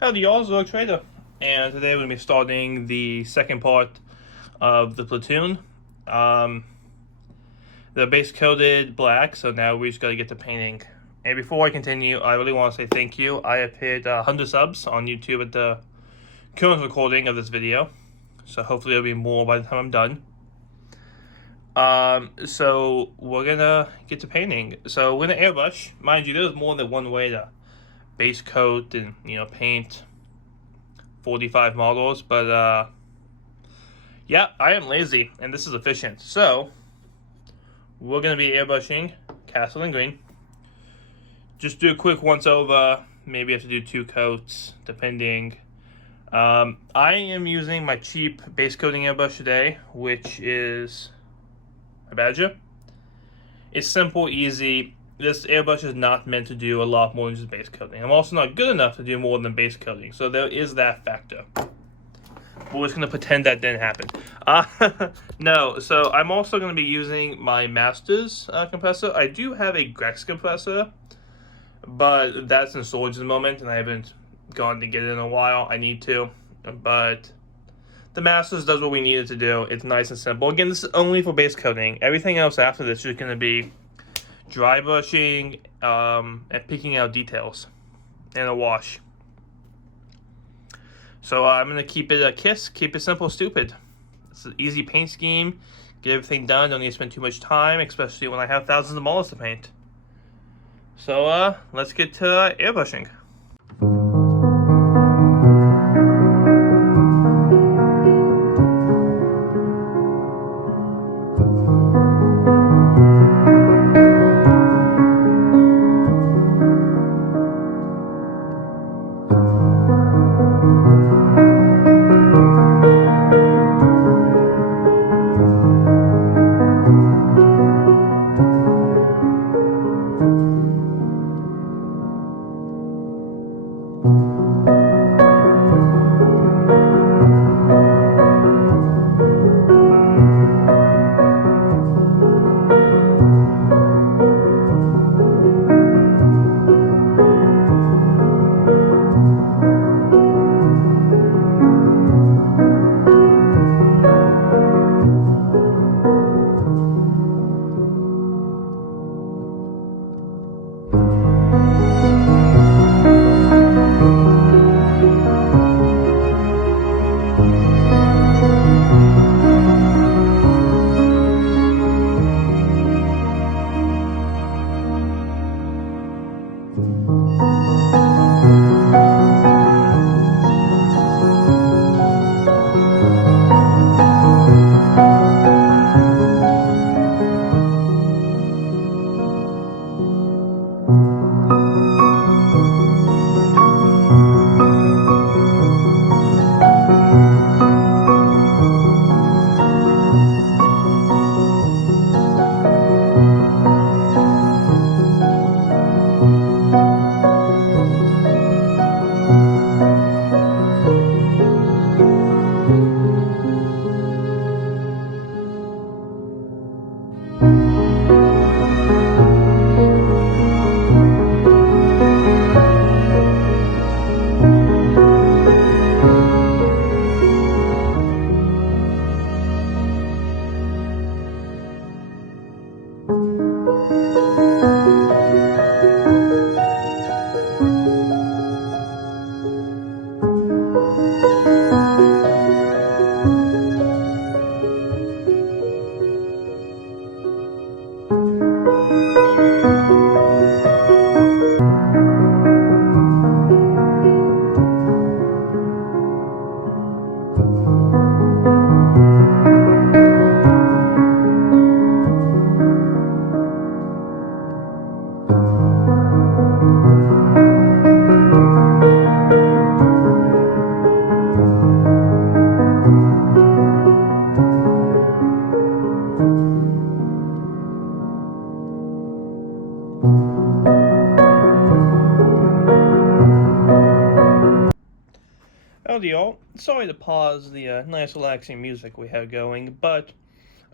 Howdy y'all, it's Trader, and today we're going to be starting the second part of the Platoon. The base coated black, so now we just got to get to painting. And before I continue, I really want to say thank you. I have hit 100 subs on YouTube at the current recording of this video, so hopefully there'll be more by the time I'm done. So we're going to get to painting. So we're going to airbrush. Mind you, there's more than one way to base coat and paint 45 models, but yeah, I am lazy and this is efficient, so we're gonna be airbrushing Castle and Green. Just do a quick once over, maybe have to do 2 coats depending. I am using my cheap base coating airbrush today, which is a Badger. It's simple, easy. This airbrush is not meant to do a lot more than just base coating. I'm also not good enough to do more than base coating, so there is that factor. We're just going to pretend that didn't happen. No, so I'm also going to be using my Masters compressor. I do have a Grex compressor, but that's in storage at the moment, and I haven't gone to get it in a while. I need to, but the Masters does what we need it to do. It's nice and simple. Again, this is only for base coating. Everything else after this is going to be dry brushing and picking out details and a wash. So I'm going to keep it a kiss, keep it simple, stupid. It's an easy paint scheme, get everything done, don't need to spend too much time, especially when I have thousands of models to paint. So let's get to airbrushing. Howdy y'all, sorry to pause the nice relaxing music we have going, but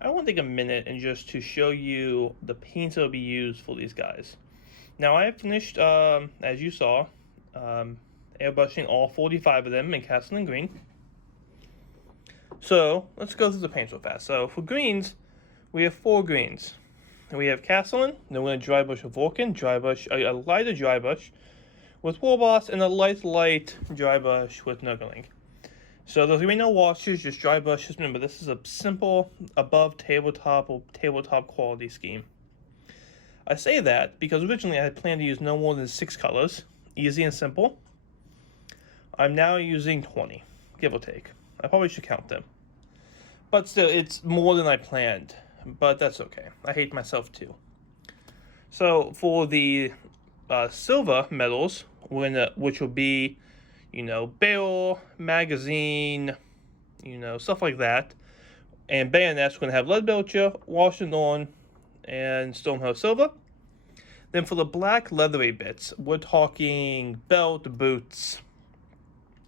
I want to take a minute and just to show you the paints that will be used for these guys. Now I have finished, as you saw, airbrushing all 45 of them and casting in green. So let's go through the paints real fast. So for greens, we have 4 greens. And we have Castellan, then we're going to dry brush with Vulcan, dry brush, a lighter dry brush with Warboss, and a light dry brush with Nurgling. So there's going to be no washes, just dry brushes. Remember, this is a simple, above tabletop or tabletop quality scheme. I say that because originally I had planned to use no more than 6 colors, easy and simple. I'm now using 20, give or take. I probably should count them. But still, it's more than I planned. But that's okay. I hate myself too. So for the silver medals, which will be, barrel, magazine, stuff like that. And bayonets, we're going to have lead belcher, Washington, and Stonehouse silver. Then for the black leathery bits, we're talking belt, boots.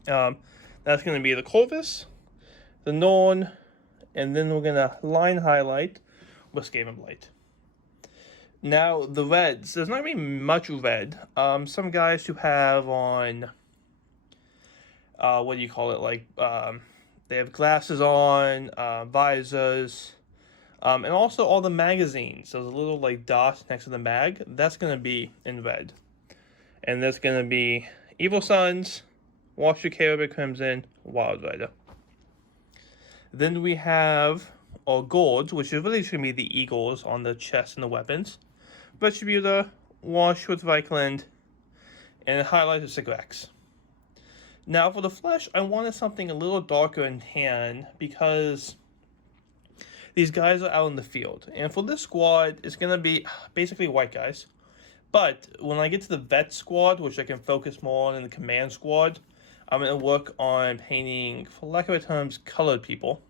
That's going to be the Corvus, the Norn, and then we're going to line highlight with Skaven Blight. Now, the reds, there's not really much red. Some guys who have on, they have glasses on, visors, and also all the magazines. There's a little, dot next to the mag. That's going to be in red. And there's going to be Evil Sons, Washer Caribou Crimson, Wild Rider. Then we have our golds, which is really just going to be the eagles on the chest and the weapons. Retributor, Wash with Reichland, and highlight with Sigrex. Now for the flesh, I wanted something a little darker in tan because these guys are out in the field. And for this squad, it's going to be basically white guys. But when I get to the vet squad, which I can focus more on in the command squad, I'm going to work on painting, for lack of better terms, colored people.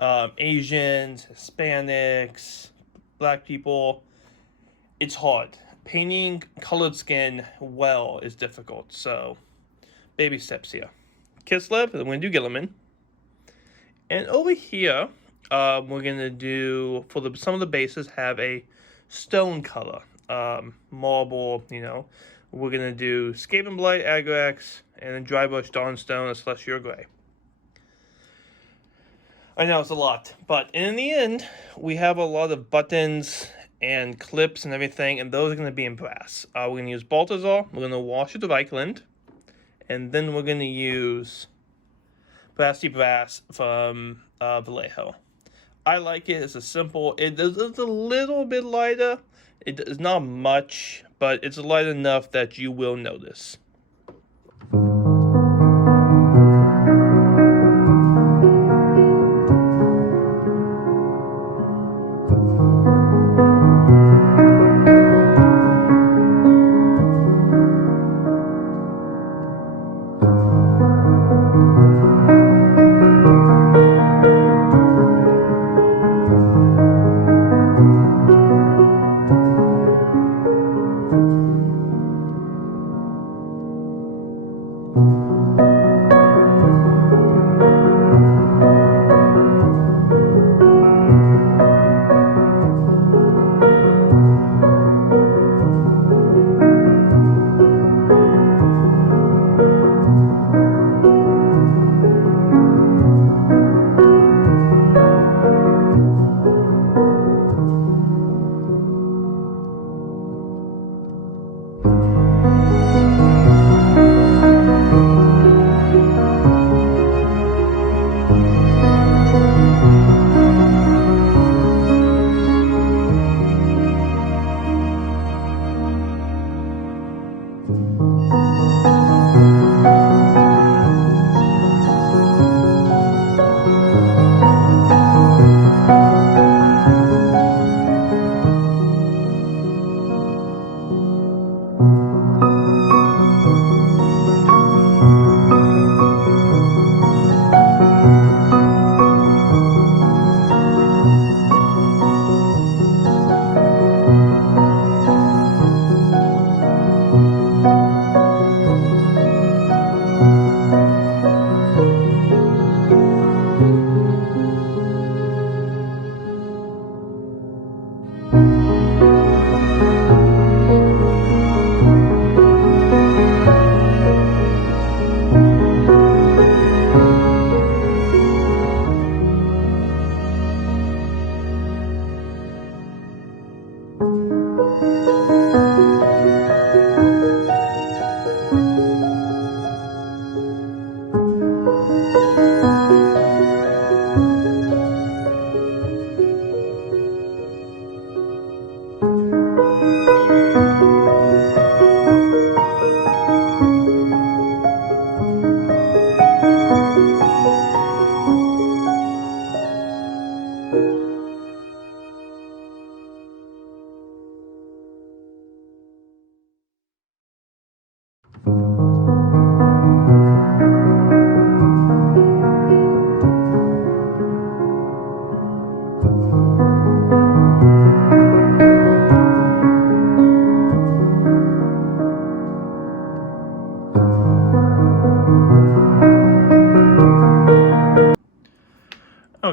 Asians, Hispanics, black people. It's hard. Painting colored skin well is difficult, so baby steps here. Kislev, I'm going to do Gilliman. And over here, we're going to do, some of the bases have a stone color. Marble, We're going to do Skaven Blight, Agrax, and then Dry Brush, Dawnstone, and Celestial Gray. I know it's a lot, but in the end, we have a lot of buttons and clips and everything, and those are going to be in brass. We're going to use Balthazar, we're going to wash it with Reichland, and then we're going to use Brassy Brass from Vallejo. I like it. It's it's a little bit lighter. It is not much, but it's light enough that you will notice.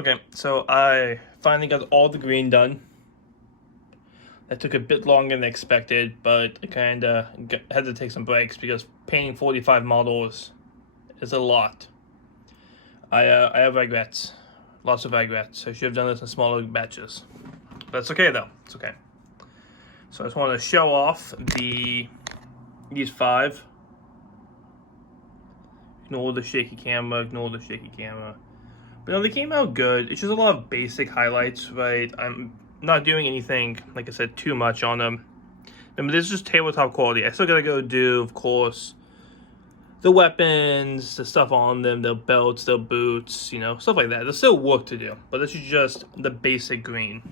Okay, so I finally got all the green done. That took a bit longer than expected, but I kind of had to take some breaks because painting 45 models is a lot. I have regrets, lots of regrets. I should have done this in smaller batches. But it's okay though, it's okay. So I just want to show off these 5. Ignore the shaky camera, ignore the shaky camera. But no, they came out good. It's just a lot of basic highlights, right? I'm not doing anything, like I said, too much on them. Remember, this is just tabletop quality. I still gotta go do, of course, the weapons, the stuff on them, their belts, their boots, you know, stuff like that. There's still work to do, but this is just the basic green.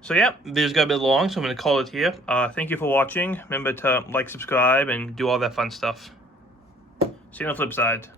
So yeah, video's got a bit long, so I'm gonna call it here. Thank you for watching. Remember to like, subscribe, and do all that fun stuff. See you on the flip side.